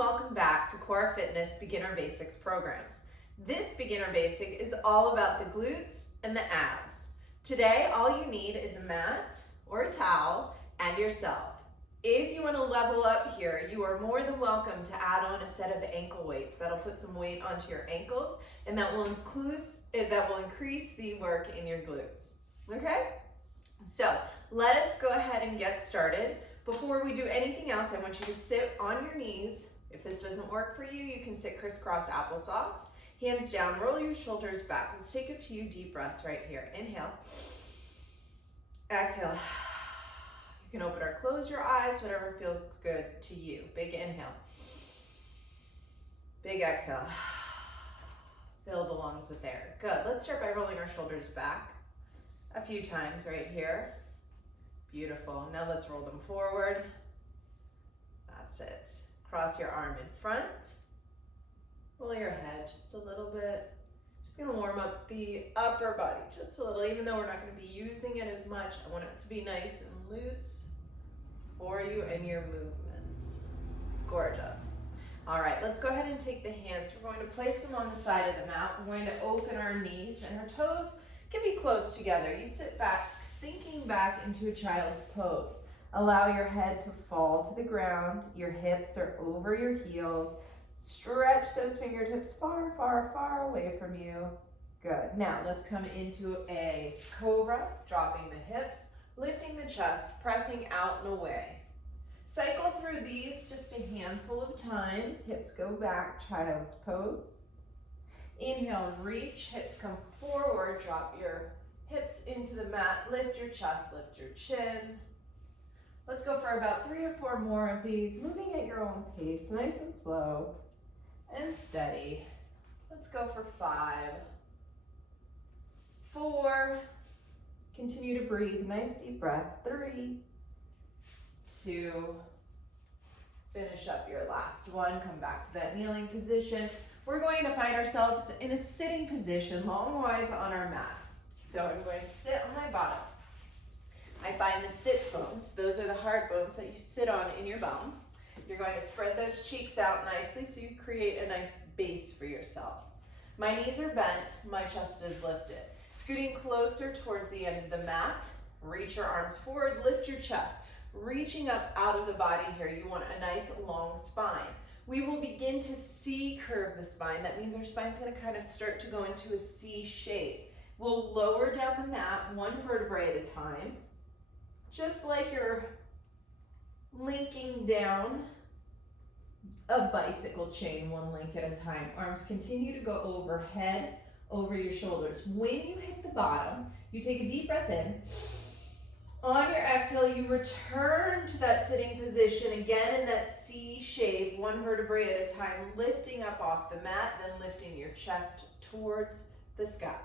welcome back to QUAR Fitness Beginner Basics programs. This beginner basic is all about the glutes and the abs. Today, all you need is a mat or a towel and yourself. If you want to level up here, you are more than welcome to add on a set of ankle weights. That'll put some weight onto your ankles and that will increase the work in your glutes. Okay? So let us go ahead and get started. Before we do anything else, I want you to sit on your knees. If this doesn't work for you, you can sit crisscross applesauce. Hands down, roll your shoulders back. Let's take a few deep breaths right here. Inhale. Exhale. You can open or close your eyes, whatever feels good to you. Big inhale. Big exhale. Fill the lungs with air. Good. Let's start by rolling our shoulders back a few times right here. Beautiful. Now let's roll them forward. That's it. Cross your arm in front. Roll your head just a little bit. Just going to warm up the upper body just a little. Even though we're not going to be using it as much, I want it to be nice and loose for you and your movements. Gorgeous. All right, let's go ahead and take the hands. We're going to place them on the side of the mat. We're going to open our knees and our toes can be close together. You sit back, sinking back into a child's pose. Allow your head to fall to the ground. Your hips are over your heels. Stretch those fingertips far, far, far away from you. Good. Now let's come into a cobra, dropping the hips, lifting the chest, pressing out and away. Cycle through these just a handful of times. Hips go back, child's pose. Inhale, reach, hips come forward, drop your hips into the mat, lift your chest, lift your chin. Let's go for about 3 or 4 more of these, moving at your own pace, nice and slow and steady. Let's go for 5, 4, continue to breathe, nice deep breaths, 3, 2, finish up your last one, come back to that kneeling position. We're going to find ourselves in a sitting position, long-wise on our mats. So I'm going to sit on my bottom. I find the sits bones. Those are the hard bones that you sit on in your bum. You're going to spread those cheeks out nicely so you create a nice base for yourself. My knees are bent, my chest is lifted. Scooting closer towards the end of the mat, reach your arms forward, lift your chest. Reaching up out of the body here, you want a nice long spine. We will begin to C curve the spine. That means our spine's going to kind of start to go into a C shape. We'll lower down the mat 1 vertebrae at a time, just like you're linking down a bicycle chain 1 link at a time. Arms continue to go overhead, over your shoulders. When you hit the bottom, you take a deep breath in. On your exhale, you return to that sitting position again in that C shape, 1 vertebrae at a time, lifting up off the mat, then lifting your chest towards the sky.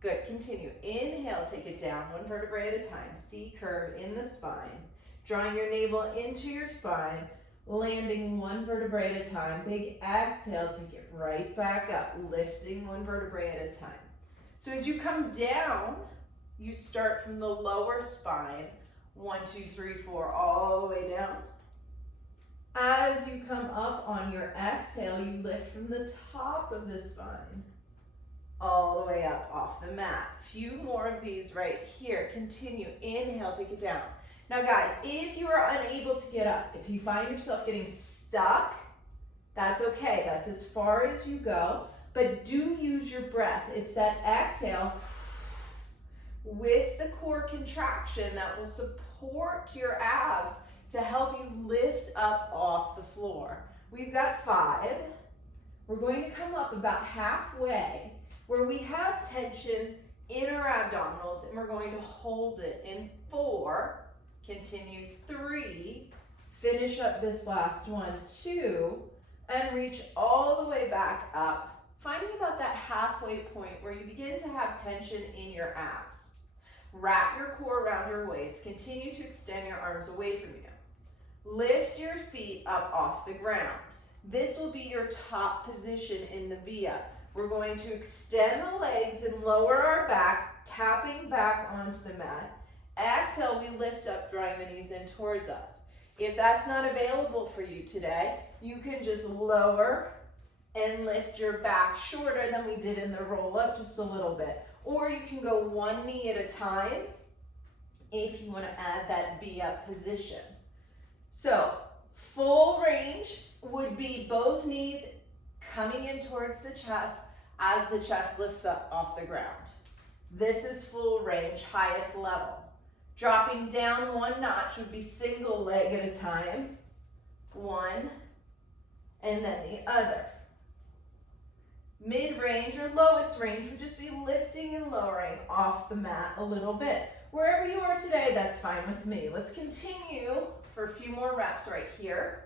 Good, continue. Inhale, take it down 1 vertebrae at a time, C curve in the spine, drawing your navel into your spine, landing 1 vertebrae at a time. Big exhale, take it right back up, lifting 1 vertebrae at a time. So as you come down, you start from the lower spine, 1, 2, 3, 4, all the way down. As you come up on your exhale, you lift from the top of the spine, all the way up off the mat. Few more of these right here. Continue. Inhale, take it down. Now guys, if you are unable to get up, if you find yourself getting stuck, that's okay. That's as far as you go, but do use your breath. It's that exhale with the core contraction that will support your abs to help you lift up off the floor. We've got 5. We're going to come up about halfway where we have tension in our abdominals and we're going to hold it in 4, continue 3, finish up this last one, 2, and reach all the way back up, finding about that halfway point where you begin to have tension in your abs. Wrap your core around your waist. Continue to extend your arms away from you. Lift your feet up off the ground. This will be your top position in the V-up. We're going to extend the legs and lower our back, tapping back onto the mat. Exhale, we lift up, drawing the knees in towards us. If that's not available for you today, you can just lower and lift your back shorter than we did in the roll up, just a little bit. Or you can go one knee at a time if you want to add that V up position. So full range would be both knees coming in towards the chest as the chest lifts up off the ground. This is full range, highest level. Dropping down one notch would be single leg at a time. One, and then the other. Mid-range or lowest range would just be lifting and lowering off the mat a little bit. Wherever you are today, that's fine with me. Let's continue for a few more reps right here.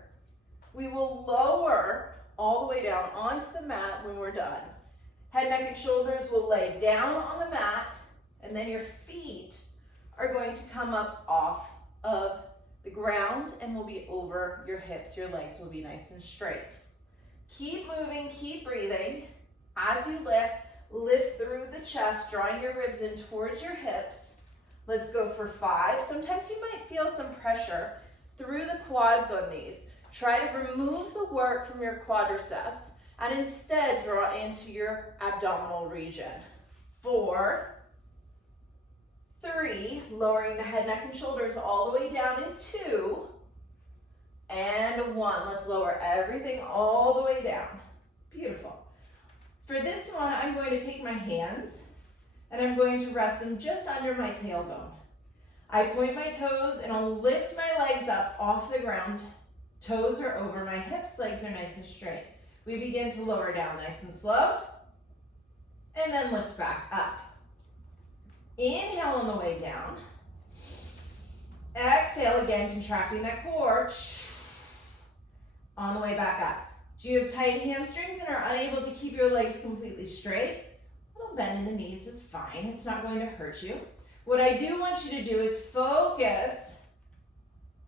We will lower all the way down onto the mat when we're done. Head, neck, and shoulders will lay down on the mat, and then your feet are going to come up off of the ground and will be over your hips. Your legs will be nice and straight. Keep moving, keep breathing. As you lift, lift through the chest, drawing your ribs in towards your hips. Let's go for 5. Sometimes you might feel some pressure through the quads on these. Try to remove the work from your quadriceps and instead draw into your abdominal region. 4, 3, lowering the head, neck, and shoulders all the way down in 2, and 1. Let's lower everything all the way down. Beautiful. For this one, I'm going to take my hands and I'm going to rest them just under my tailbone. I point my toes and I'll lift my legs up off the ground. Toes are over my hips, legs are nice and straight. We begin to lower down nice and slow, and then lift back up. Inhale on the way down. Exhale again, contracting that core. On the way back up. Do you have tight hamstrings and are unable to keep your legs completely straight? A little bend in the knees is fine. It's not going to hurt you. What I do want you to do is focus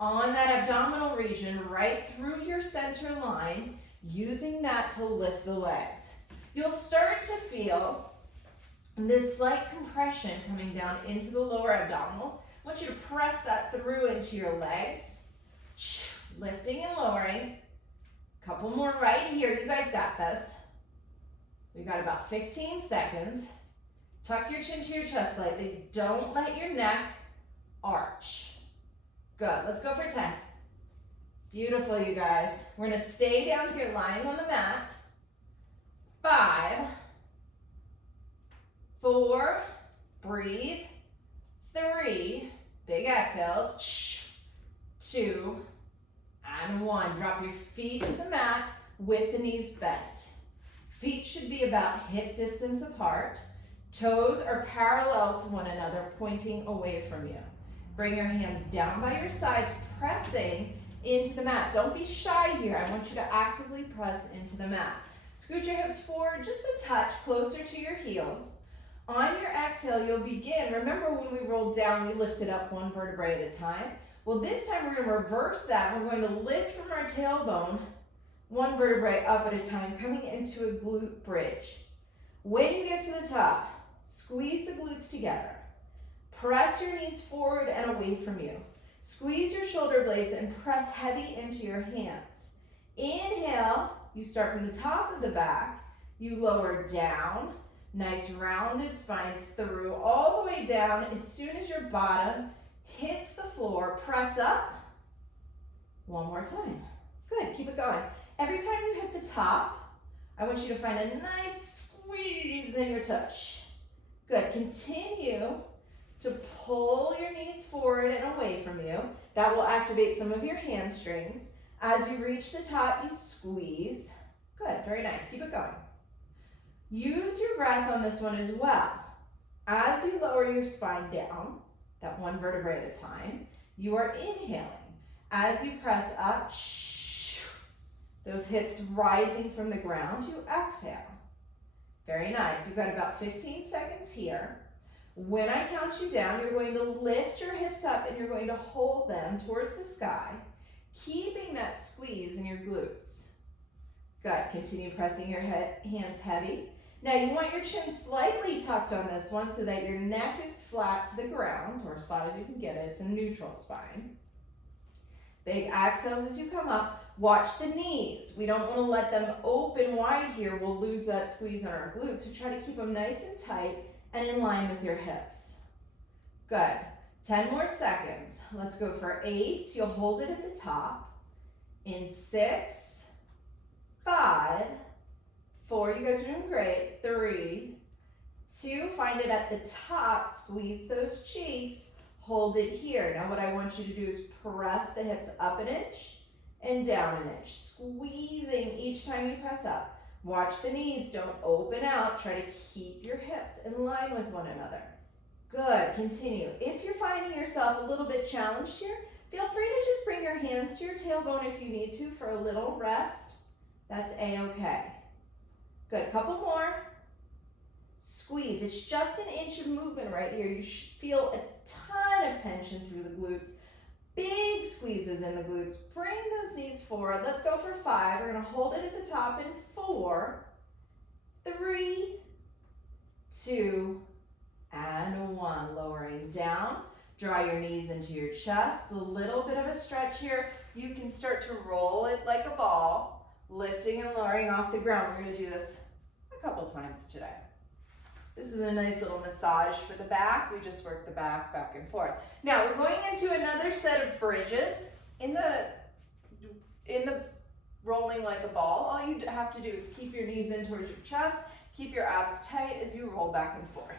on that abdominal region right through your center line, using that to lift the legs. You'll start to feel this slight compression coming down into the lower abdominals. I want you to press that through into your legs, lifting and lowering. Couple more right here. You guys got this. We've got about 15 seconds. Tuck your chin to your chest slightly. Don't let your neck arch. Good. Let's go for 10. Beautiful, you guys. We're going to stay down here lying on the mat. 5, 4, breathe. 3, big exhales. 2, and 1. Drop your feet to the mat with the knees bent. Feet should be about hip distance apart. Toes are parallel to one another, pointing away from you. Bring your hands down by your sides, pressing into the mat. Don't be shy here. I want you to actively press into the mat. Scoot your hips forward just a touch, closer to your heels. On your exhale, you'll begin. Remember when we rolled down, we lifted up one vertebrae at a time. Well, this time we're going to reverse that. We're going to lift from our tailbone, one vertebrae up at a time, coming into a glute bridge. When you get to the top, squeeze the glutes together. Press your knees forward and away from you. Squeeze your shoulder blades and press heavy into your hands. Inhale, you start from the top of the back. You lower down. Nice rounded spine through all the way down. As soon as your bottom hits the floor, press up. One more time. Good, keep it going. Every time you hit the top, I want you to find a nice squeeze in your tush. Good, continue to pull your knees forward and away from you. That will activate some of your hamstrings. As you reach the top, you squeeze. Good, very nice, keep it going. Use your breath on this one as well. As you lower your spine down, that one vertebrae at a time, you are inhaling. As you press up, those hips rising from the ground, you exhale. Very nice. You've got about 15 seconds here. When I count you down, you're going to lift your hips up and you're going to hold them towards the sky, keeping that squeeze in your glutes. Good. Continue pressing your hands heavy. Now you want your chin slightly tucked on this one so that your neck is flat to the ground, or as flat as you can get it. It's a neutral spine. Big exhales as you come up. Watch the knees. We don't want to let them open wide here. We'll lose that squeeze on our glutes. So try to keep them nice and tight and in line with your hips. Good. 10 more seconds. Let's go for 8. You'll hold it at the top. In 6, 5, 4. You guys are doing great. 3, 2. Find it at the top. Squeeze those cheeks. Hold it here. Now what I want you to do is press the hips up an inch and down an inch. Squeezing each time you press up. Watch the knees. Don't open out. Try to keep your hips in line with one another. Good. Continue. If you're finding yourself a little bit challenged here, feel free to just bring your hands to your tailbone if you need to for a little rest. That's a-okay. Good. Couple more. Squeeze. It's just an inch of movement right here. You should feel a ton of tension through the glutes. Big squeezes in the glutes. Bring those knees forward. Let's go for 5. We're going to hold it at the top in 4, 3, 2, and 1. Lowering down. Draw your knees into your chest. A little bit of a stretch here. You can start to roll it like a ball, lifting and lowering off the ground. We're going to do this a couple times today. This is a nice little massage for the back. We just work the back and forth. Now we're going into another set of bridges. In the rolling like a ball, all you have to do is keep your knees in towards your chest, keep your abs tight as you roll back and forth.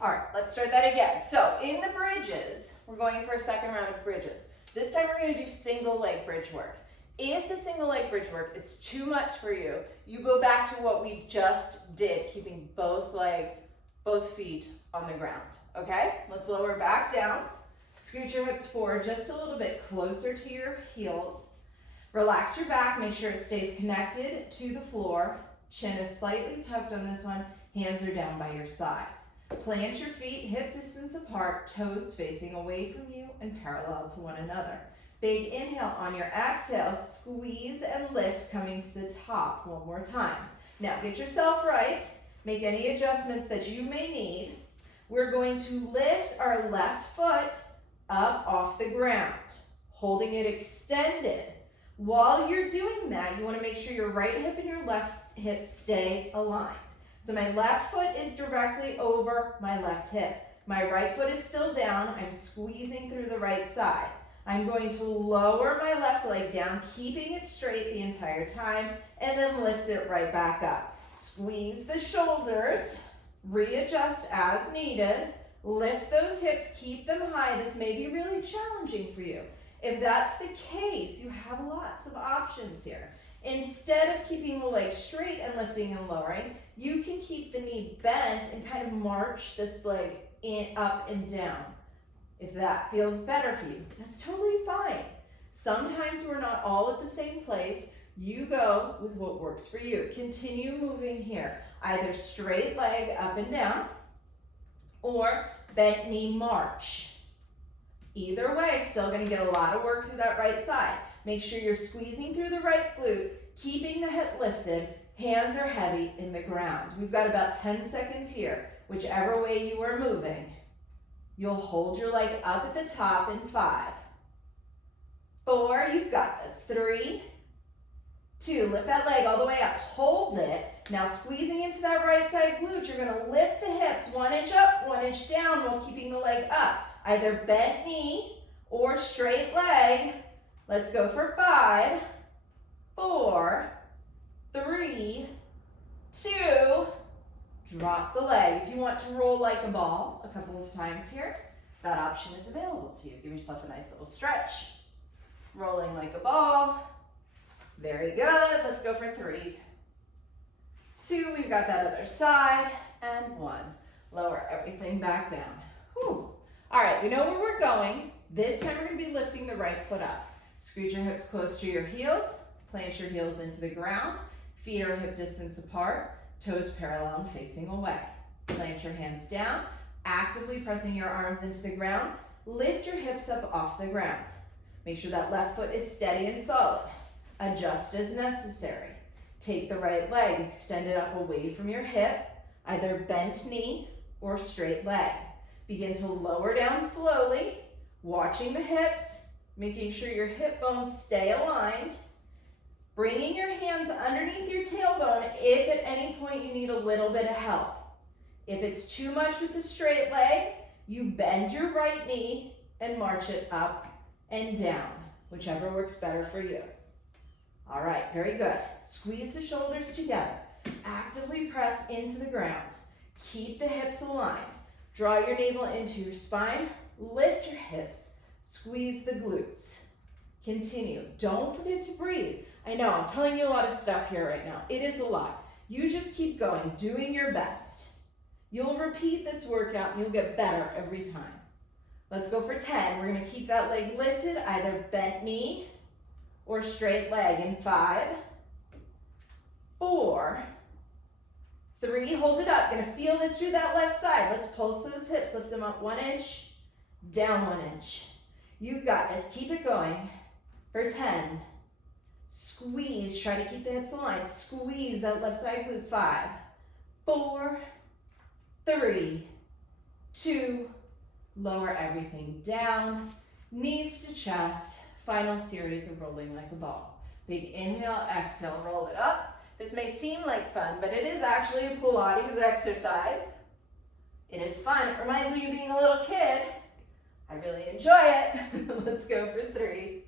All right, let's start that again. So in the bridges, we're going for a second round of bridges. This time we're going to do single leg bridge work. If the single leg bridge work is too much for you, you go back to what we just did, keeping both legs, both feet on the ground, okay? Let's lower back down. Scoot your hips forward just a little bit closer to your heels. Relax your back, make sure it stays connected to the floor. Chin is slightly tucked on this one, hands are down by your sides. Plant your feet hip distance apart, toes facing away from you and parallel to one another. Big inhale. On your exhale, squeeze and lift, coming to the top. One more time. Now get yourself right. Make any adjustments that you may need. We're going to lift our left foot up off the ground, holding it extended. While you're doing that, you want to make sure your right hip and your left hip stay aligned. So my left foot is directly over my left hip. My right foot is still down. I'm squeezing through the right side. I'm going to lower my left leg down, keeping it straight the entire time, and then lift it right back up. Squeeze the shoulders, readjust as needed, lift those hips, keep them high. This may be really challenging for you. If that's the case, you have lots of options here. Instead of keeping the leg straight and lifting and lowering, you can keep the knee bent and kind of march this leg up and down. If that feels better for you, that's totally fine. Sometimes we're not all at the same place. You go with what works for you. Continue moving here. Either straight leg up and down or bent knee march. Either way, still going to get a lot of work through that right side. Make sure you're squeezing through the right glute, keeping the hip lifted. Hands are heavy in the ground. We've got about 10 seconds here. Whichever way you are moving. You'll hold your leg up at the top in 5, 4, you've got this, 3, 2, lift that leg all the way up, hold it. Now squeezing into that right side glute, you're gonna lift the hips 1 inch up, 1 inch down while keeping the leg up. Either bent knee or straight leg. Let's go for 5, 4, 3, 2, drop the leg. If you want to roll like a ball a couple of times here, that option is available to you. Give yourself a nice little stretch. Rolling like a ball. Very good. Let's go for 3, 2. We've got that other side. And 1. Lower everything back down. Whew. All right, we know where we're going. This time we're going to be lifting the right foot up. Scoot your hips close to your heels. Plant your heels into the ground. Feet are hip distance apart. Toes parallel and facing away. Plant your hands down, actively pressing your arms into the ground. Lift your hips up off the ground. Make sure that left foot is steady and solid. Adjust as necessary. Take the right leg, extend it up away from your hip, either bent knee or straight leg. Begin to lower down slowly, watching the hips, making sure your hip bones stay aligned, bringing your hands underneath your tailbone if at any point you need a little bit of help. If it's too much with the straight leg, you bend your right knee and march it up and down, whichever works better for you. All right, very good. Squeeze the shoulders together. Actively press into the ground. Keep the hips aligned. Draw your navel into your spine. Lift your hips. Squeeze the glutes. Continue. Don't forget to breathe. I know, I'm telling you a lot of stuff here right now. It is a lot. You just keep going, doing your best. You'll repeat this workout and you'll get better every time. Let's go for 10. We're gonna keep that leg lifted, either bent knee or straight leg in 5, 4, 3, hold it up. Gonna feel this through that left side. Let's pulse those hips, lift them up 1 inch, down 1 inch. You've got this, keep it going. For 10, squeeze, try to keep the hips aligned. Squeeze that left side glute. 5, 4, 3, 2, lower everything down, knees to chest. Final series of rolling like a ball. Big inhale, exhale, roll it up. This may seem like fun, but it is actually a Pilates exercise. It is fun. It reminds me of being a little kid. I really enjoy it. Let's go for 3,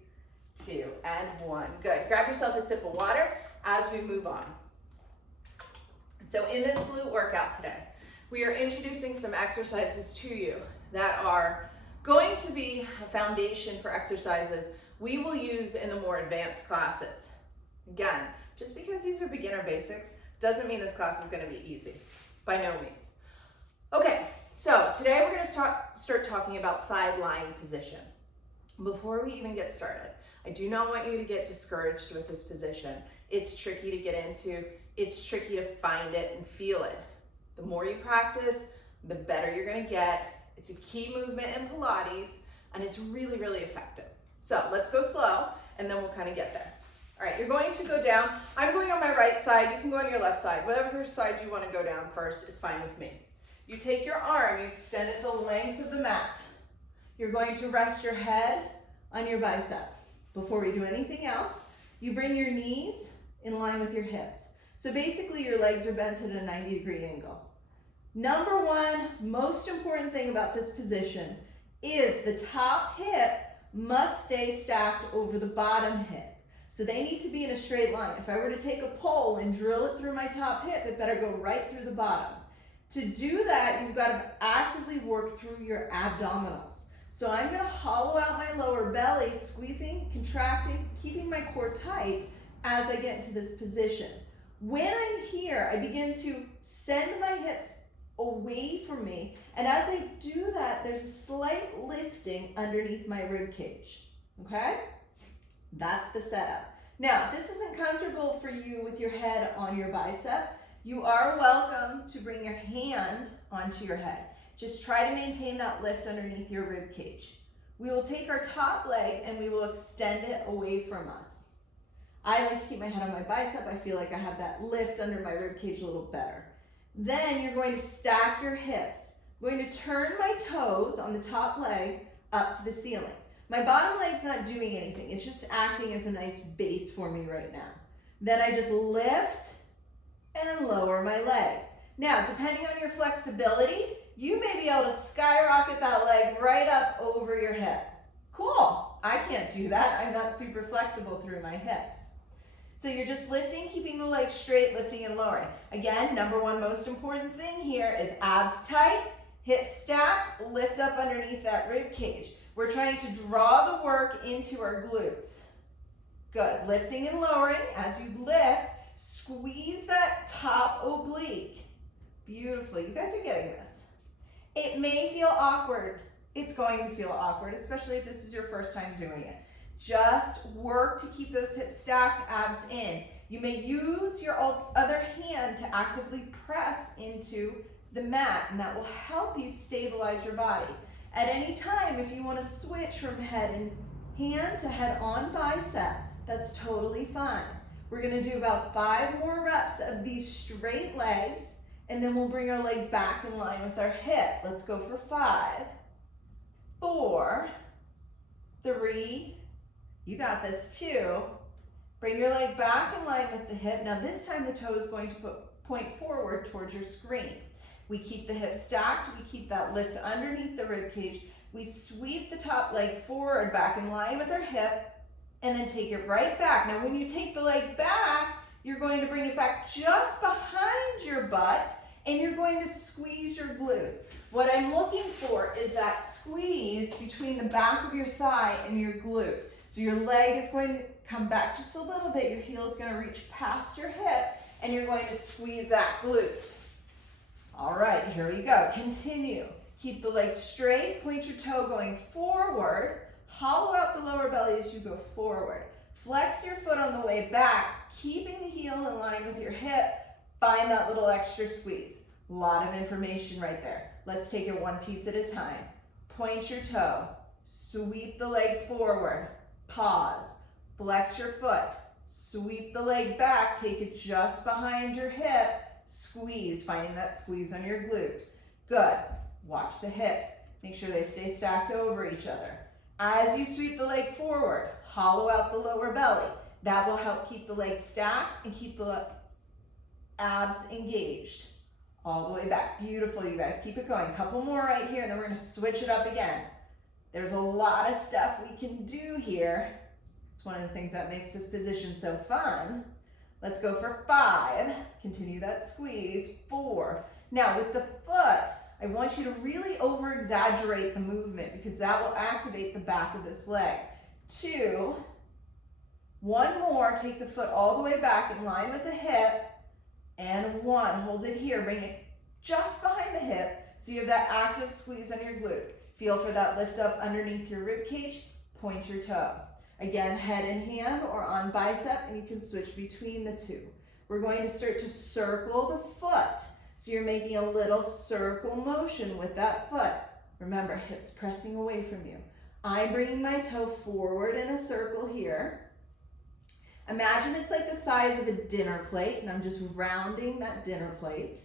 2, and 1. Good. Grab yourself a sip of water as we move on. So in this glute workout today, we are introducing some exercises to you that are going to be a foundation for exercises we will use in the more advanced classes. Again, just because these are beginner basics doesn't mean this class is going to be easy. By no means. Okay, so today we're going to start talking about side lying position. Before we even get started, I do not want you to get discouraged with this position. It's tricky to get into. It's tricky to find it and feel it. The more you practice, the better you're going to get. It's a key movement in Pilates, and it's really, really effective. So let's go slow, and then we'll kind of get there. All right, you're going to go down. I'm going on my right side. You can go on your left side. Whatever side you want to go down first is fine with me. You take your arm, you extend it the length of the mat. You're going to rest your head on your bicep. Before we do anything else, you bring your knees in line with your hips. So basically your legs are bent at a 90-degree angle. Number one, most important thing about this position is the top hip must stay stacked over the bottom hip. So they need to be in a straight line. If I were to take a pole and drill it through my top hip, it better go right through the bottom. To do that, you've got to actively work through your abdominals. So I'm going to hollow out my lower belly, squeezing, contracting, keeping my core tight as I get into this position. When I'm here, I begin to send my hips away from me, and as I do that, there's a slight lifting underneath my rib cage, okay? That's the setup. Now, if this isn't comfortable for you with your head on your bicep, you are welcome to bring your hand onto your head. Just try to maintain that lift underneath your rib cage. We will take our top leg and we will extend it away from us. I like to keep my head on my bicep. I feel like I have that lift under my rib cage a little better. Then you're going to stack your hips. I'm going to turn my toes on the top leg up to the ceiling. My bottom leg's not doing anything. It's just acting as a nice base for me right now. Then I just lift and lower my leg. Now, depending on your flexibility, you may be able to skyrocket that leg right up over your hip. Cool. I can't do that. I'm not super flexible through my hips. So you're just lifting, keeping the leg straight, lifting and lowering. Again, number one most important thing here is abs tight, hips stacked, lift up underneath that rib cage. We're trying to draw the work into our glutes. Good. Lifting and lowering. As you lift, squeeze that top oblique. Beautiful. You guys are getting this. It may feel awkward. It's going to feel awkward, especially if this is your first time doing it. Just work to keep those hips stacked, abs in. You may use your other hand to actively press into the mat, and that will help you stabilize your body. At any time, if you want to switch from head and hand to head on bicep, that's totally fine. We're going to do about 5 more reps of these straight legs, and then we'll bring our leg back in line with our hip. Let's go for 5, 4, 3, You got this, 2. Bring your leg back in line with the hip. Now this time the toe is going to point forward towards your screen. We keep the hip stacked. We keep that lift underneath the rib cage. We sweep the top leg forward, back in line with our hip, and then take it right back. Now when you take the leg back, you're going to bring it back just behind your butt, and you're going to squeeze your glute. What I'm looking for is that squeeze between the back of your thigh and your glute. So your leg is going to come back just a little bit. Your heel is going to reach past your hip, and you're going to squeeze that glute. All right, here we go. Continue. Keep the leg straight. Point your toe going forward. Hollow out the lower belly as you go forward. Flex your foot on the way back, keeping the heel in line with your hip. Find that little extra squeeze. A lot of information right there. Let's take it one piece at a time. Point your toe. Sweep the leg forward. Pause. Flex your foot. Sweep the leg back. Take it just behind your hip. Squeeze, finding that squeeze on your glute. Good. Watch the hips. Make sure they stay stacked over each other. As you sweep the leg forward, hollow out the lower belly. That will help keep the leg stacked and keep the abs engaged. All the way back. Beautiful, you guys. Keep it going. Couple more right here, and then we're going to switch it up again. There's a lot of stuff we can do here. It's one of the things that makes this position so fun. Let's go for 5. Continue that squeeze. 4. Now with the foot, I want you to really over-exaggerate the movement because that will activate the back of this leg. 2. 1 more. Take the foot all the way back in line with the hip. And 1. Hold it here. Bring it just behind the hip so you have that active squeeze on your glute. Feel for that lift up underneath your rib cage. Point your toe. Again, head in hand or on bicep, and you can switch between the 2. We're going to start to circle the foot. So you're making a little circle motion with that foot. Remember, hips pressing away from you. I'm bringing my toe forward in a circle here. Imagine it's like the size of a dinner plate, and I'm just rounding that dinner plate.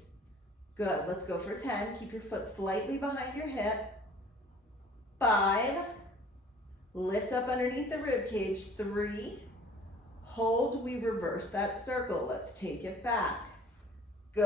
Good, let's go for 10. Keep your foot slightly behind your hip. 5. Lift up underneath the rib cage. 3. Hold, we reverse that circle. Let's take it back. Good,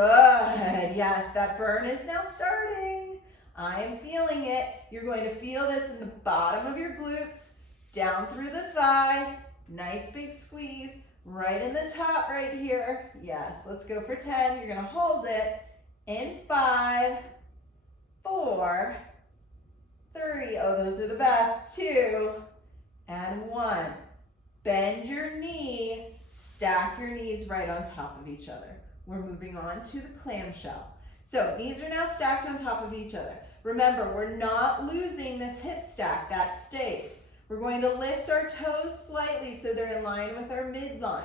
yes, that burn is now starting. I am feeling it. You're going to feel this in the bottom of your glutes, down through the thigh. Nice big squeeze right in the top right here. Yes, let's go for 10. You're gonna hold it in 5, 4, 3. Oh, those are the best. 2 and 1. Bend your knee, stack your knees right on top of each other. We're moving on to the clamshell. So knees are now stacked on top of each other. Remember, we're not losing this hip stack, that stays. We're going to lift our toes slightly so they're in line with our midline.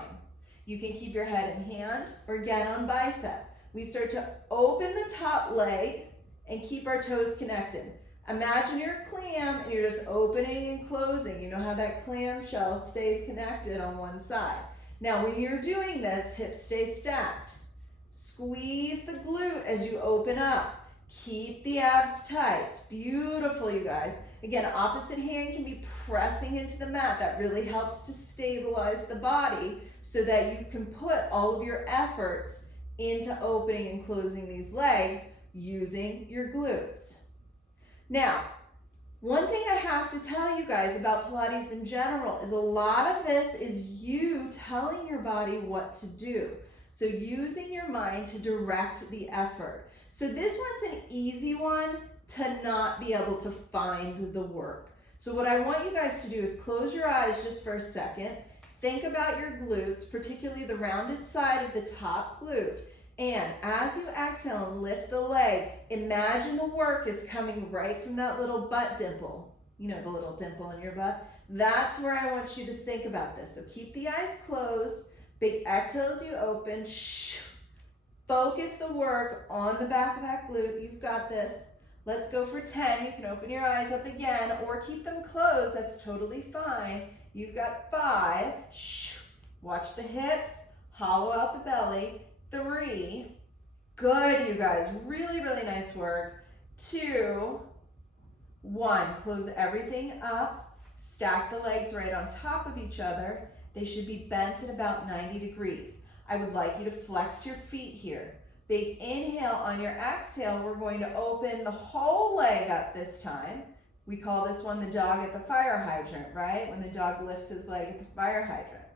You can keep your head in hand or again on bicep. We start to open the top leg and keep our toes connected. Imagine you're a clam and you're just opening and closing. You know how that clamshell stays connected on one side. Now when you're doing this, hips stay stacked. Squeeze the glute as you open up. Keep the abs tight. Beautiful, you guys. Again, opposite hand can be pressing into the mat. That really helps to stabilize the body so that you can put all of your efforts into opening and closing these legs using your glutes. Now, one thing I have to tell you guys about Pilates in general is a lot of this is you telling your body what to do. So using your mind to direct the effort. So this one's an easy one to not be able to find the work. So what I want you guys to do is close your eyes just for a second. Think about your glutes, particularly the rounded side of the top glute. And as you exhale and lift the leg, imagine the work is coming right from that little butt dimple. You know, the little dimple in your butt. That's where I want you to think about this. So keep the eyes closed. Big exhale as you open. Focus the work on the back of that glute. You've got this. Let's go for 10. You can open your eyes up again or keep them closed. That's totally fine. You've got 5. Watch the hips. Hollow out the belly. 3. Good, you guys. Really, really nice work. 2, 1. Close everything up. Stack the legs right on top of each other. They should be bent at about 90 degrees. I would like you to flex your feet here. Big inhale. On your exhale, we're going to open the whole leg up this time. We call this one the dog at the fire hydrant, right? When the dog lifts his leg at the fire hydrant.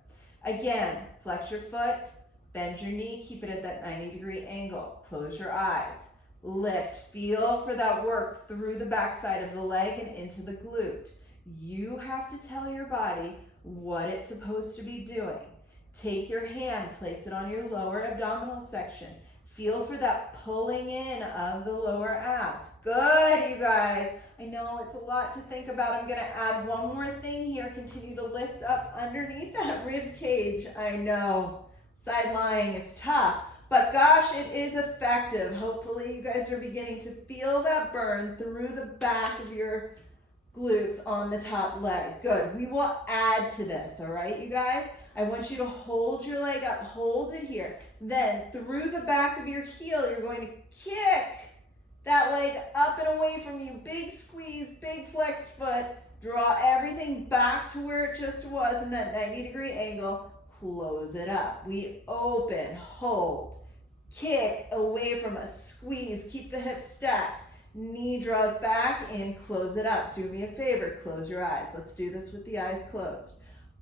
Again, flex your foot, bend your knee, keep it at that 90-degree angle. Close your eyes. Lift. Feel for that work through the backside of the leg and into the glute. You have to tell your body what it's supposed to be doing. Take your hand, place it on your lower abdominal section. Feel for that pulling in of the lower abs. Good, you guys. I know it's a lot to think about. I'm gonna add one more thing here. Continue to lift up underneath that rib cage. I know, side lying is tough, but gosh, it is effective. Hopefully you guys are beginning to feel that burn through the back of your glutes on the top leg. Good, we will add to this, all right, you guys? I want you to hold your leg up, hold it here. Then through the back of your heel, you're going to kick that leg up and away from you. Big squeeze, big flex foot. Draw everything back to where it just was in that 90-degree angle. Close it up. We open, hold, kick away from us, squeeze, keep the hips stacked. Knee draws back in, close it up. Do me a favor, close your eyes. Let's do this with the eyes closed.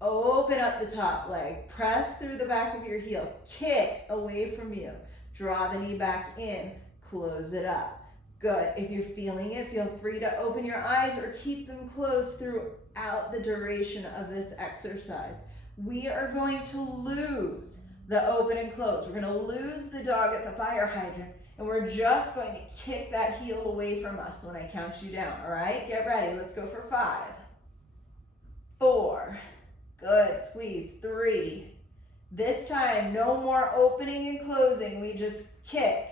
Open up the top leg, press through the back of your heel, kick away from you. Draw the knee back in, close it up. Good. If you're feeling it, feel free to open your eyes or keep them closed throughout the duration of this exercise. We are going to lose the open and close. We're going to lose the dog at the fire hydrant, and we're just going to kick that heel away from us when I count you down, all right? Get ready. Let's go for 5, 4, good, squeeze, 3. This time, no more opening and closing. We just kick,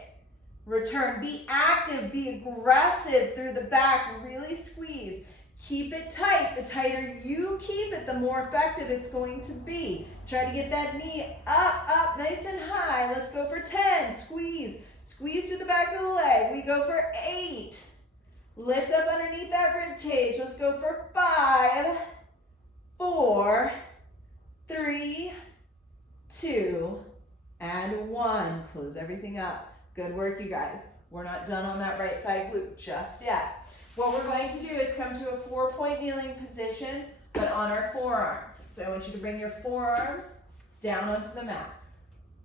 return. Be active, be aggressive through the back. Really squeeze. Keep it tight. The tighter you keep it, the more effective it's going to be. Try to get that knee up, nice and high. Let's go for 10. Squeeze. Squeeze through the back of the leg. We go for 8. Lift up underneath that rib cage. Let's go for 5, 4, 3, 2, and 1. Close everything up. Good work, you guys. We're not done on that right side glute just yet. What we're going to do is come to a 4-point kneeling position, but on our forearms. So I want you to bring your forearms down onto the mat.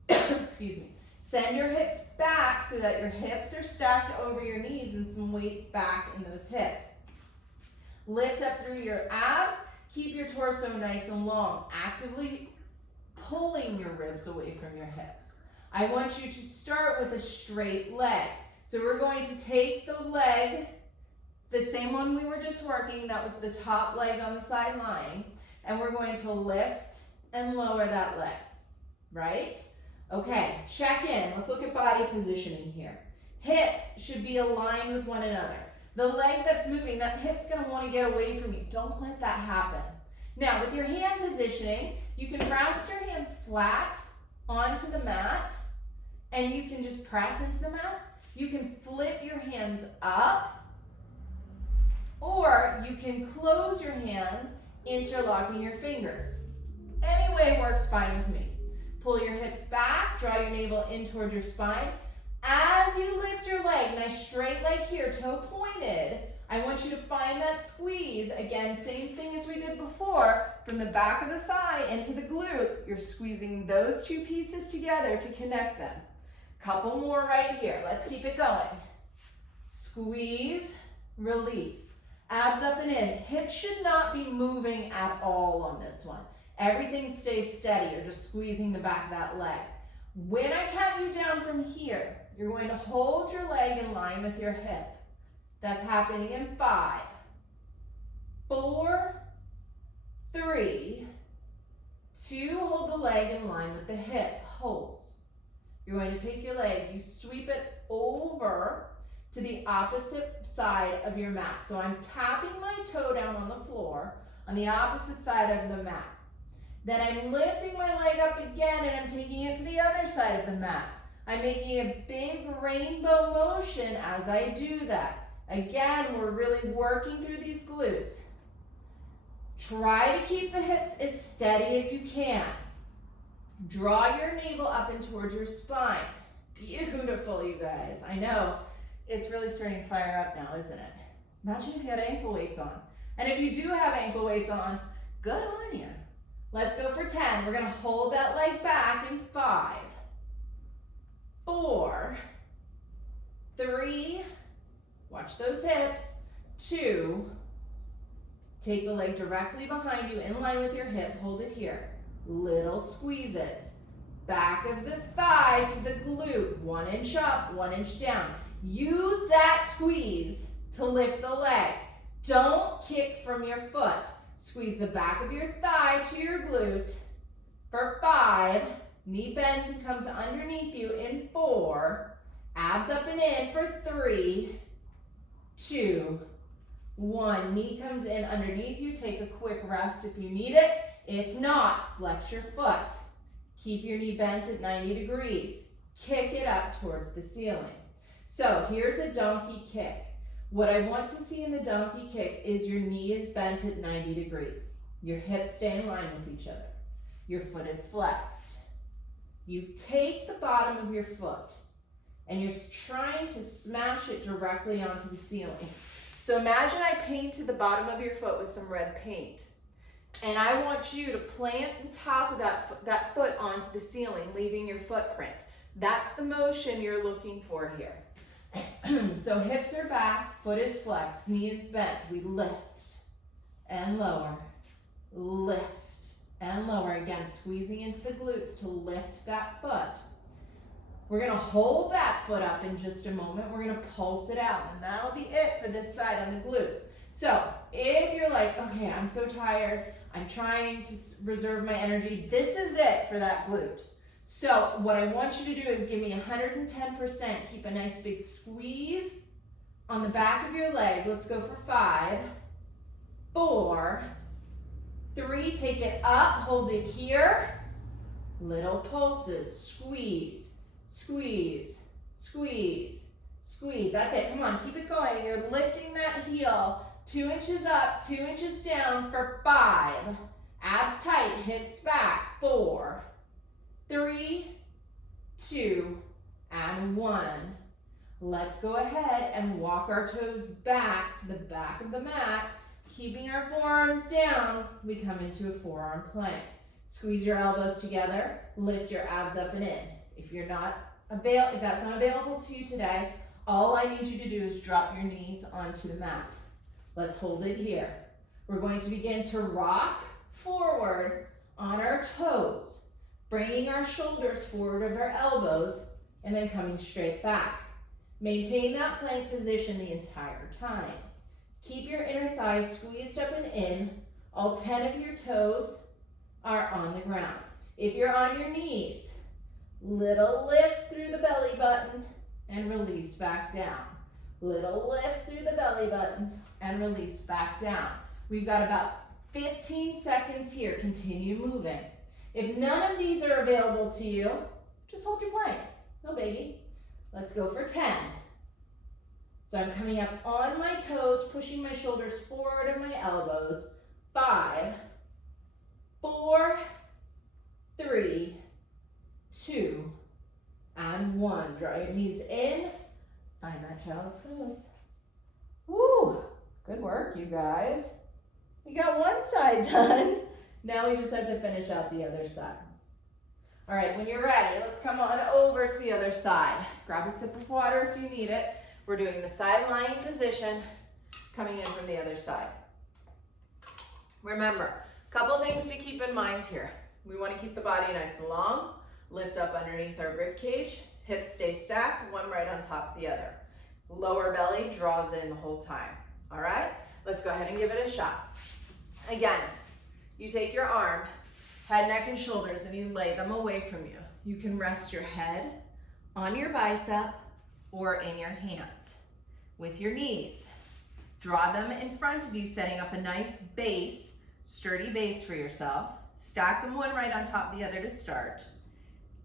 Excuse me. Send your hips back so that your hips are stacked over your knees and some weights back in those hips. Lift up through your abs. Keep your torso nice and long, actively pulling your ribs away from your hips. I want you to start with a straight leg. So we're going to take the leg, the same one we were just working, that was the top leg on the side lying, and we're going to lift and lower that leg, right? Okay, check in. Let's look at body positioning here. Hips should be aligned with one another. The leg that's moving, that hip's gonna wanna get away from you. Don't let that happen. Now, with your hand positioning, you can rest your hands flat onto the mat, and you can just press into the mat. You can flip your hands up, or you can close your hands, interlocking your fingers. Any way works fine with me. Pull your hips back, draw your navel in towards your spine. As you lift your leg, nice straight leg here, toe pointed, I want you to find that squeeze. Again, same thing as we did before. From the back of the thigh into the glute, you're squeezing those two pieces together to connect them. Couple more right here. Let's keep it going. Squeeze, release. Abs up and in. Hips should not be moving at all on this one. Everything stays steady. You're just squeezing the back of that leg. When I count you down from here, you're going to hold your leg in line with your hip. That's happening in 5, 4, 3, 2, hold the leg in line with the hip, holds. You're going to take your leg, you sweep it over to the opposite side of your mat. So I'm tapping my toe down on the floor on the opposite side of the mat. Then I'm lifting my leg up again and I'm taking it to the other side of the mat. I'm making a big rainbow motion as I do that. Again, we're really working through these glutes. Try to keep the hips as steady as you can. Draw your navel up and towards your spine. Beautiful, you guys. I know it's really starting to fire up now, isn't it? Imagine if you had ankle weights on. And if you do have ankle weights on, good on you. Let's go for 10. We're gonna hold that leg back in 5, 4, 3, watch those hips, 2, take the leg directly behind you in line with your hip, hold it here. Little squeezes. Back of the thigh to the glute, 1 inch up, 1 inch down. Use that squeeze to lift the leg. Don't kick from your foot. Squeeze the back of your thigh to your glute for 5. Knee bends and comes underneath you in 4. Abs up and in for 3, 2, 1. Knee comes in underneath you. Take a quick rest if you need it. If not, flex your foot. Keep your knee bent at 90 degrees. Kick it up towards the ceiling. So here's a donkey kick. What I want to see in the donkey kick is your knee is bent at 90 degrees. Your hips stay in line with each other. Your foot is flexed. You take the bottom of your foot and you're trying to smash it directly onto the ceiling. So imagine I painted the bottom of your foot with some red paint. And I want you to plant the top of that foot onto the ceiling, leaving your footprint. That's the motion you're looking for here. So hips are back, foot is flexed, knee is bent. We lift and lower, lift and lower. Again, squeezing into the glutes to lift that foot. We're gonna hold that foot up in just a moment. We're gonna pulse it out, and that'll be it for this side on the glutes. So if you're like, okay, I'm so tired, I'm trying to reserve my energy, this is it for that glute. So what I want you to do is give me 110%. Keep a nice big squeeze on the back of your leg. Let's go for 5, 4, 3. Take it up, hold it here. Little pulses, squeeze, squeeze, squeeze, squeeze. That's it, come on, keep it going. You're lifting that heel 2 inches up, 2 inches down for 5. Abs tight, hips back. 4, 3, 2, and 1. Let's go ahead and walk our toes back to the back of the mat. Keeping our forearms down, we come into a forearm plank. Squeeze your elbows together, lift your abs up and in. If that's not available to you today, all I need you to do is drop your knees onto the mat. Let's hold it here. We're going to begin to rock forward on our toes, bringing our shoulders forward of our elbows, and then coming straight back. Maintain that plank position the entire time. Keep your inner thighs squeezed up and in. All 10 of your toes are on the ground. If you're on your knees, little lifts through the belly button and release back down. Little lifts through the belly button and release back down. We've got about 15 seconds here. Continue moving. If none of these are available to you, just hold your plank. No biggie. Let's go for 10. So I'm coming up on my toes, pushing my shoulders forward and my elbows. 5, 4, 3, 2, and 1. Draw your knees in. Find that child's pose. Woo! Good work, you guys. We got one side done. Now we just have to finish out the other side. All right, when you're ready, let's come on over to the other side. Grab a sip of water if you need it. We're doing the side lying position, coming in from the other side. Remember, a couple things to keep in mind here. We want to keep the body nice and long, lift up underneath our rib cage, hips stay stacked, one right on top of the other. Lower belly draws in the whole time. All right, let's go ahead and give it a shot. Again, you take your arm, head, neck, and shoulders, and you lay them away from you. You can rest your head on your bicep or in your hand. With your knees, draw them in front of you, setting up a nice base, sturdy base for yourself. Stack them one right on top of the other to start.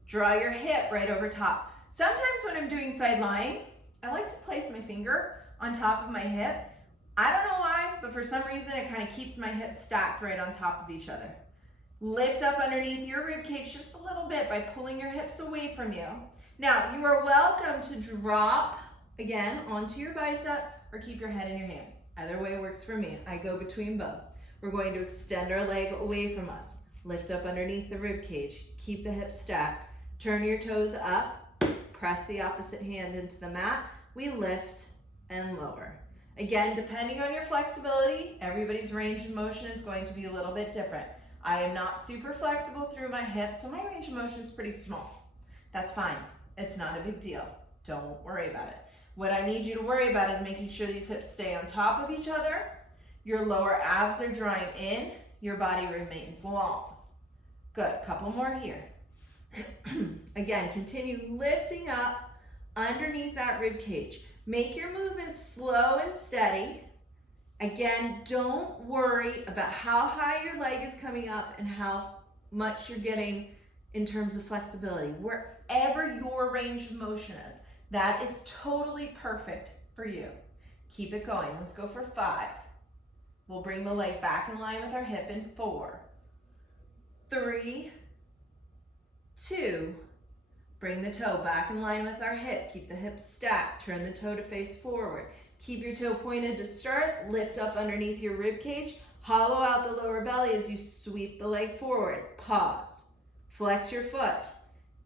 Draw your hip right over top. Sometimes when I'm doing side lying, I like to place my finger on top of my hip I don't know why, but for some reason it kind of keeps my hips stacked right on top of each other. Lift up underneath your rib cage just a little bit by pulling your hips away from you. Now, you are welcome to drop again onto your bicep or keep your head in your hand. Either way works for me. I go between both. We're going to extend our leg away from us. Lift up underneath the rib cage. Keep the hips stacked. Turn your toes up. Press the opposite hand into the mat. We lift and lower. Again, depending on your flexibility, everybody's range of motion is going to be a little bit different. I am not super flexible through my hips, so my range of motion is pretty small. That's fine. It's not a big deal. Don't worry about it. What I need you to worry about is making sure these hips stay on top of each other. Your lower abs are drawing in. Your body remains long. Good. Couple more here. Again, continue lifting up underneath that rib cage. Make your movements slow and steady. Again, don't worry about how high your leg is coming up and how much you're getting in terms of flexibility. Wherever your range of motion is, that is totally perfect for you. Keep it going. Let's go for 5. We'll bring the leg back in line with our hip in 4, 3, 2. Bring the toe back in line with our hip. Keep the hip stacked. Turn the toe to face forward. Keep your toe pointed to start. Lift up underneath your rib cage. Hollow out the lower belly as you sweep the leg forward. Pause. Flex your foot.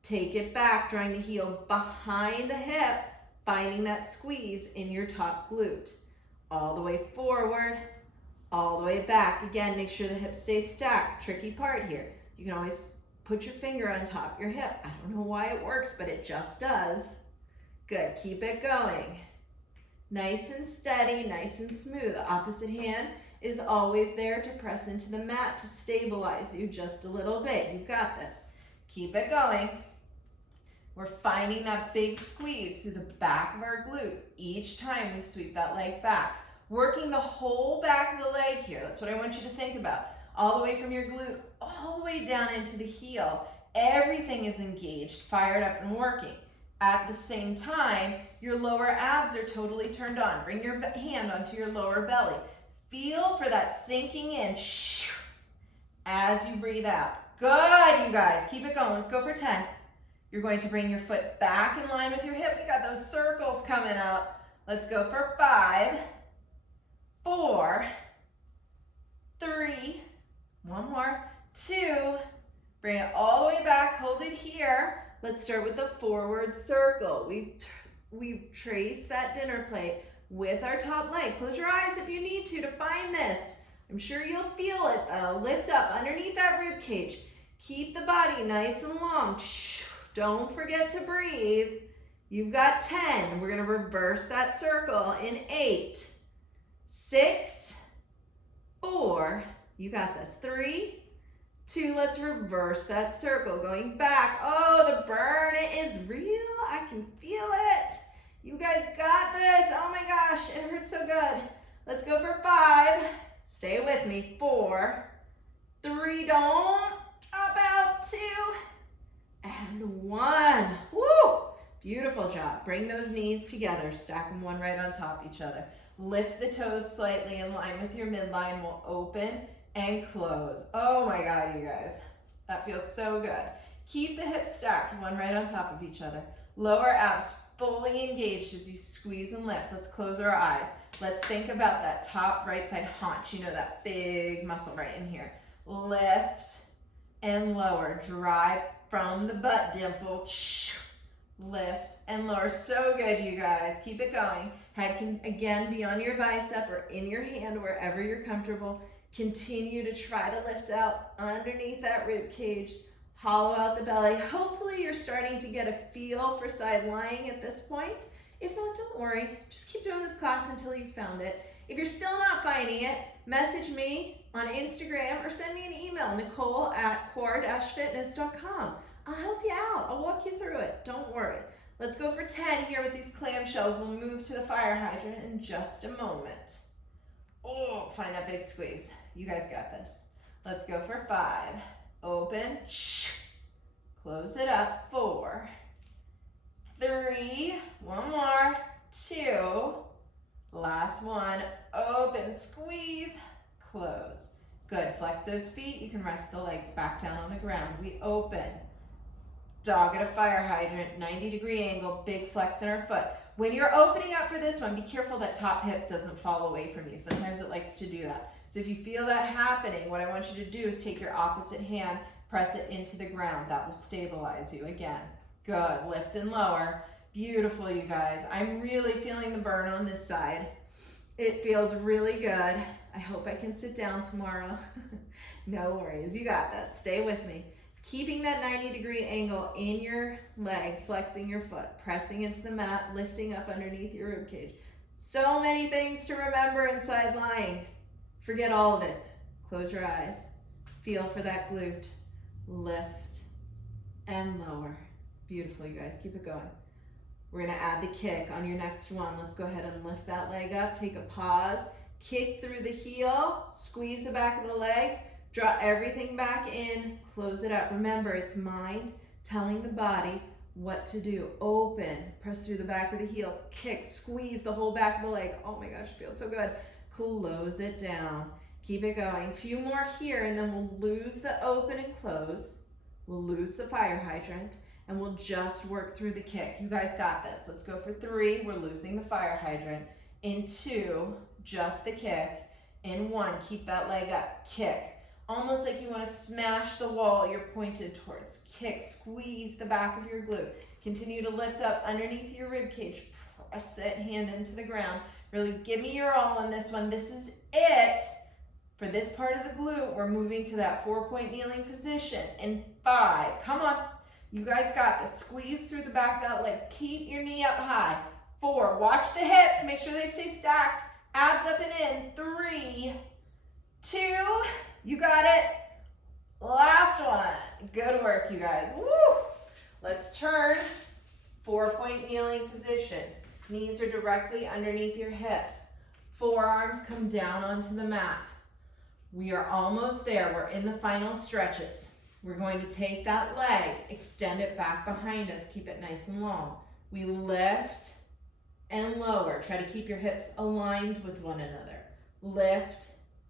Take it back, drawing the heel behind the hip, finding that squeeze in your top glute. All the way forward, all the way back. Again, make sure the hip stays stacked. Tricky part here. You can always put your finger on top of your hip. I don't know why it works, but it just does. Good, keep it going. Nice and steady, nice and smooth. The opposite hand is always there to press into the mat to stabilize you just a little bit. You've got this. Keep it going. We're finding that big squeeze through the back of our glute each time we sweep that leg back. Working the whole back of the leg here. That's what I want you to think about. All the way from your glute, all the way down into the heel. Everything is engaged, fired up, and working. At the same time, your lower abs are totally turned on. Bring your hand onto your lower belly. Feel for that sinking in as you breathe out. Good, you guys. Keep it going. Let's go for 10. You're going to bring your foot back in line with your hip. We got those circles coming up. Let's go for 5, 4, 3, one more, 2. Bring it all the way back. Hold it here. Let's start with the forward circle. We trace that dinner plate with our top leg. Close your eyes if you need to find this. I'm sure you'll feel it. Lift up underneath that rib cage. Keep the body nice and long. Don't forget to breathe. You've got 10. We're going to reverse that circle in 8, 6, 4. You got this. 3, 2. Let's reverse that circle. Going back. Oh, the burn. It is real. I can feel it. You guys got this. Oh my gosh. It hurts so good. Let's go for 5. Stay with me. 4, 3. Don't drop out. 2. And 1. Woo! Beautiful job. Bring those knees together. Stack them one right on top of each other. Lift the toes slightly in line with your midline. We'll open and close. Oh my God, you guys. That feels so good. Keep the hips stacked, one right on top of each other. Lower abs fully engaged as you squeeze and lift. Let's close our eyes. Let's think about that top right side haunch. You know, that big muscle right in here. Lift and lower. Drive from the butt dimple. Lift and lower. So good, you guys. Keep it going. Head can again be on your bicep or in your hand, wherever you're comfortable. Continue to try to lift out underneath that rib cage. Hollow out the belly. Hopefully you're starting to get a feel for side lying at this point. If not, don't worry. Just keep doing this class until you found it. If you're still not finding it, message me on Instagram or send me an email, nicole@QUAR-fitness.com. I'll help you out. I'll walk you through it. Don't worry. Let's go for 10 here with these clamshells. We'll move to the fire hydrant in just a moment. Oh, find that big squeeze. You guys got this. Let's go for 5. Open. Close it up. 4, 3, one more, 2. Last one, open, squeeze, close. Good, flex those feet. You can rest the legs back down on the ground. We open. Dog at a fire hydrant, 90-degree angle, big flex in our foot. When you're opening up for this one, be careful that top hip doesn't fall away from you. Sometimes it likes to do that. So if you feel that happening, what I want you to do is take your opposite hand, press it into the ground. That will stabilize you again. Good, lift and lower. Beautiful, you guys. I'm really feeling the burn on this side. It feels really good. I hope I can sit down tomorrow. No worries, you got this. Stay with me. Keeping that 90-degree angle in your leg, flexing your foot, pressing into the mat, lifting up underneath your rib cage. So many things to remember inside lying. Forget all of it. Close your eyes. Feel for that glute. Lift and lower. Beautiful, you guys. Keep it going. We're gonna add the kick on your next one. Let's go ahead and lift that leg up. Take a pause. Kick through the heel. Squeeze the back of the leg. Draw everything back in, close it up. Remember, it's mind telling the body what to do. Open, press through the back of the heel, kick, squeeze the whole back of the leg. Oh my gosh, feels so good. Close it down. Keep it going. A few more here, and then we'll lose the open and close. We'll lose the fire hydrant, and we'll just work through the kick. You guys got this. Let's go for 3. We're losing the fire hydrant. In 2, just the kick. In 1, keep that leg up. Kick. Almost like you want to smash the wall you're pointed towards. Kick, squeeze the back of your glute. Continue to lift up underneath your rib cage. Press that hand into the ground. Really give me your all on this one. This is it for this part of the glute. We're moving to that 4-point kneeling position. In 5, come on. You guys got this. Squeeze through the back of that leg. Keep your knee up high. 4, watch the hips. Make sure they stay stacked. Abs up and in. 3, 2, you got it. Last one. Good work, you guys. Woo! Let's turn. 4-point kneeling position. Knees are directly underneath your hips. Forearms come down onto the mat. We are almost there. We're in the final stretches. We're going to take that leg, extend it back behind us, keep it nice and long. We lift and lower. Try to keep your hips aligned with one another. Lift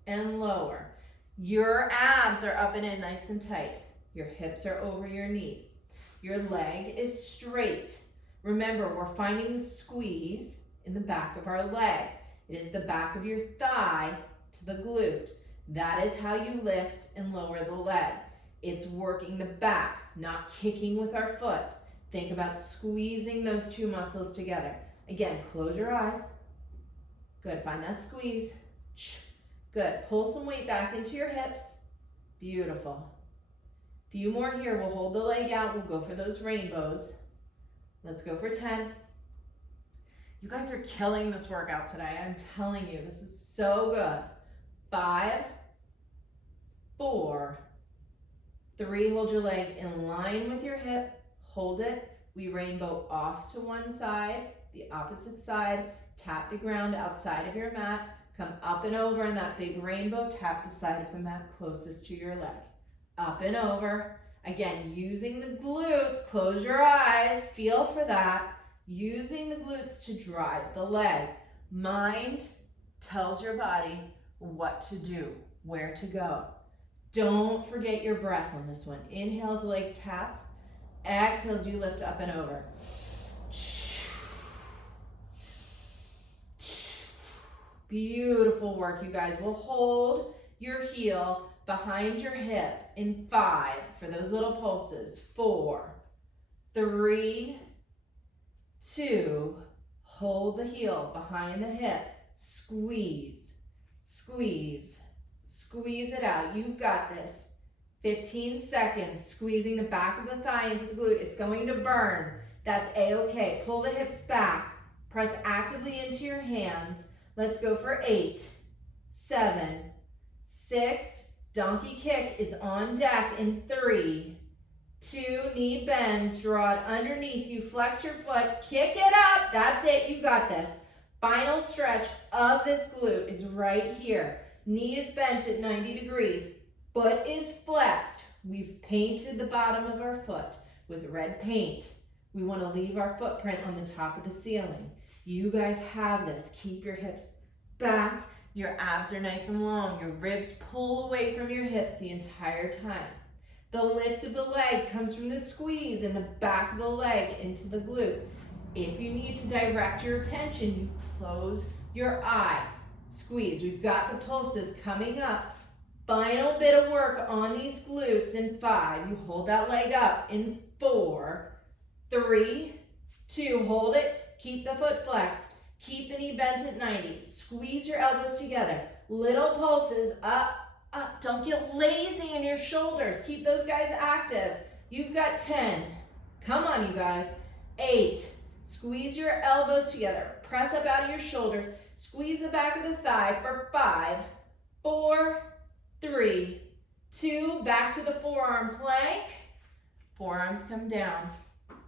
and lower. Your abs are up and in nice and tight. Your hips are over your knees. Your leg is straight. Remember, we're finding the squeeze in the back of our leg. It is the back of your thigh to the glute. That is how you lift and lower the leg. It's working the back, not kicking with our foot. Think about squeezing those two muscles together. Again, close your eyes. Good, find that squeeze. Good, pull some weight back into your hips. Beautiful. Few more here, we'll hold the leg out, we'll go for those rainbows. Let's go for 10. You guys are killing this workout today, I'm telling you, this is so good. 5, 4, 3, hold your leg in line with your hip, hold it. We rainbow off to one side, the opposite side, tap the ground outside of your mat, come up and over in that big rainbow, tap the side of the mat closest to your leg. Up and over. Again, using the glutes, close your eyes, feel for that. Using the glutes to drive the leg. Mind tells your body what to do, where to go. Don't forget your breath on this one. Inhales, leg taps. Exhales, you lift up and over. Beautiful work, you guys. We'll hold your heel behind your hip in 5 for those little pulses. 4, 3, 2, hold the heel behind the hip. Squeeze, squeeze, squeeze it out. You've got this. 15 seconds, squeezing the back of the thigh into the glute. It's going to burn. That's a-okay. Pull the hips back. Press actively into your hands. Let's go for 8, 7, 6. Donkey kick is on deck in 3, 2. Knee bends. Draw it underneath you. Flex your foot. Kick it up. That's it. You got this. Final stretch of this glute is right here. Knee is bent at 90 degrees. Foot is flexed. We've painted the bottom of our foot with red paint. We want to leave our footprint on the top of the ceiling. You guys have this. Keep your hips back. Your abs are nice and long. Your ribs pull away from your hips the entire time. The lift of the leg comes from the squeeze in the back of the leg into the glute. If you need to direct your attention, you close your eyes. Squeeze. We've got the pulses coming up. Final bit of work on these glutes in 5. You hold that leg up in 4, 3, 2. Hold it. Keep the foot flexed. Keep the knee bent at 90. Squeeze your elbows together. Little pulses up, up. Don't get lazy in your shoulders. Keep those guys active. You've got 10. Come on, you guys. 8. Squeeze your elbows together. Press up out of your shoulders. Squeeze the back of the thigh for 5, 4, 3, 2. Back to the forearm plank. Forearms come down.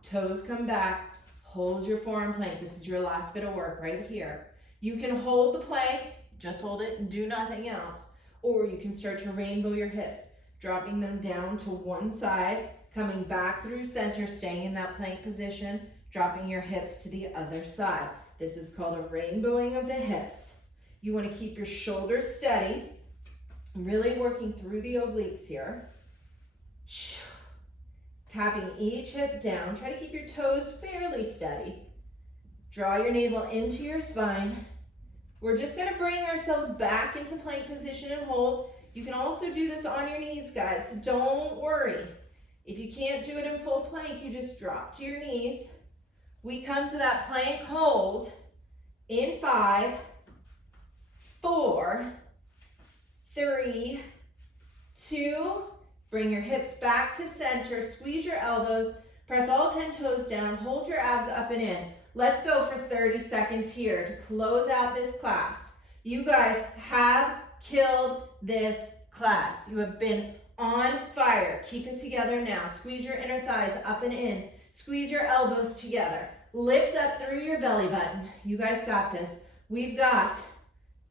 Toes come back. Hold your forearm plank. This is your last bit of work right here. You can hold the plank, just hold it and do nothing else. Or you can start to rainbow your hips, dropping them down to one side, coming back through center, staying in that plank position, dropping your hips to the other side. This is called a rainbowing of the hips. You want to keep your shoulders steady, really working through the obliques here. Tapping each hip down. Try to keep your toes fairly steady. Draw your navel into your spine. We're just going to bring ourselves back into plank position and hold. You can also do this on your knees, guys, so don't worry. If you can't do it in full plank, you just drop to your knees. We come to that plank hold in 5, 4, 3, 2, bring your hips back to center, squeeze your elbows, press all 10 toes down, hold your abs up and in. Let's go for 30 seconds here to close out this class. You guys have killed this class. You have been on fire. Keep it together now. Squeeze your inner thighs up and in. Squeeze your elbows together. Lift up through your belly button. You guys got this. We've got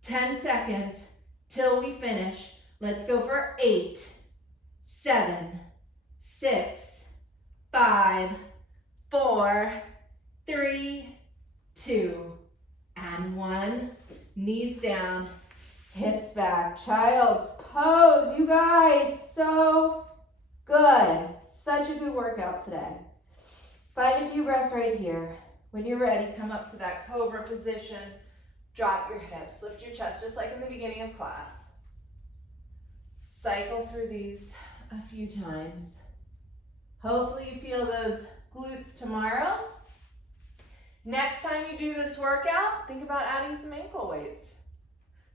10 seconds till we finish. Let's go for 8, 7, 6, 5, 4, 3, 2, and 1. Knees down, hips back. Child's pose. You guys, so good. Such a good workout today. Find a few breaths right here. When you're ready, come up to that cobra position. Drop your hips. Lift your chest just like in the beginning of class. Cycle through these a few times. Hopefully you feel those glutes tomorrow. Next time you do this workout, think about adding some ankle weights.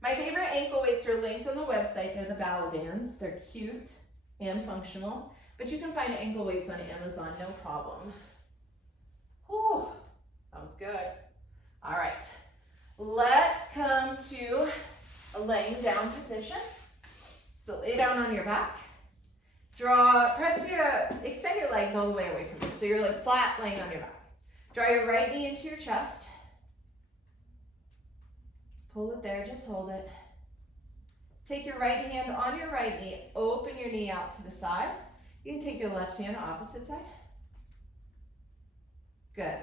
My favorite ankle weights are linked on the website. They're the Balabands. They're cute and functional, but you can find ankle weights on Amazon, no problem. Whew, that was good. All right, let's come to a laying down position. So lay down on your back. Extend your legs all the way away from you. So you're like flat laying on your back. Draw your right knee into your chest. Pull it there, just hold it. Take your right hand on your right knee, open your knee out to the side. You can take your left hand opposite side. Good.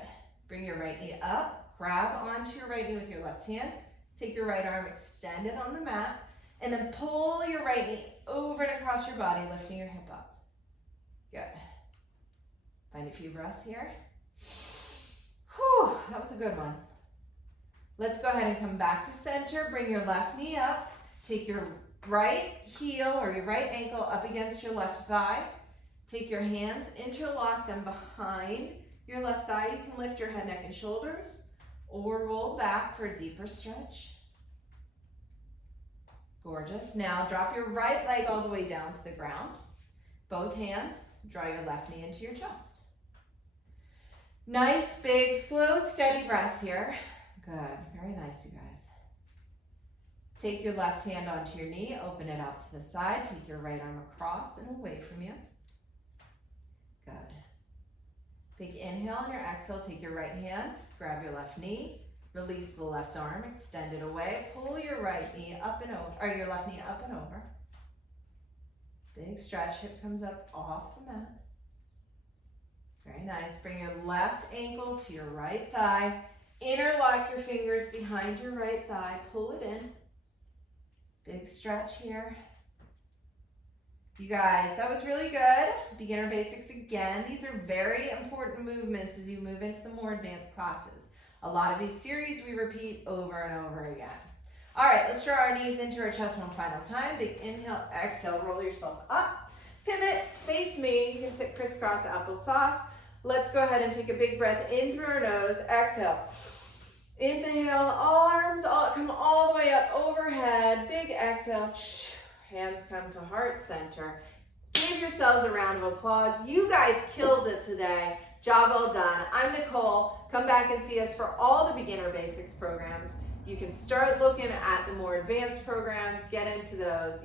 Bring your right knee up, grab onto your right knee with your left hand. Take your right arm, extend it on the mat, and then pull your right knee over and across your body, lifting your hip up. Good. Find a few breaths here. Whew, that was a good one. Let's go ahead and come back to center. Bring your left knee up. Take your right heel or your right ankle up against your left thigh. Take your hands, interlock them behind your left thigh. You can lift your head, neck, and shoulders or roll back for a deeper stretch. Gorgeous. Now drop your right leg all the way down to the ground. Both hands, draw your left knee into your chest. Nice, big, slow, steady breaths here. Good, very nice, you guys. Take your left hand onto your knee, open it out to the side, take your right arm across and away from you. Good. Big inhale on your exhale, take your right hand, grab your left knee, release the left arm, extend it away, pull your right knee up and over, or your left knee up and over. Big stretch, hip comes up off the mat. Very nice. Bring your left ankle to your right thigh. Interlock your fingers behind your right thigh. Pull it in. Big stretch here. You guys, that was really good. Beginner basics again. These are very important movements as you move into the more advanced classes. A lot of these series we repeat over and over again. All right, let's draw our knees into our chest one final time. Big inhale, exhale, roll yourself up. Pivot, face me. You can sit crisscross applesauce. Let's go ahead and take a big breath in through our nose. Exhale. Inhale, arms come all the way up overhead. Big exhale. Hands come to heart center. Give yourselves a round of applause. You guys killed it today. Job well done. I'm Nicole. Come back and see us for all the beginner basics programs. You can start looking at the more advanced programs, get into those.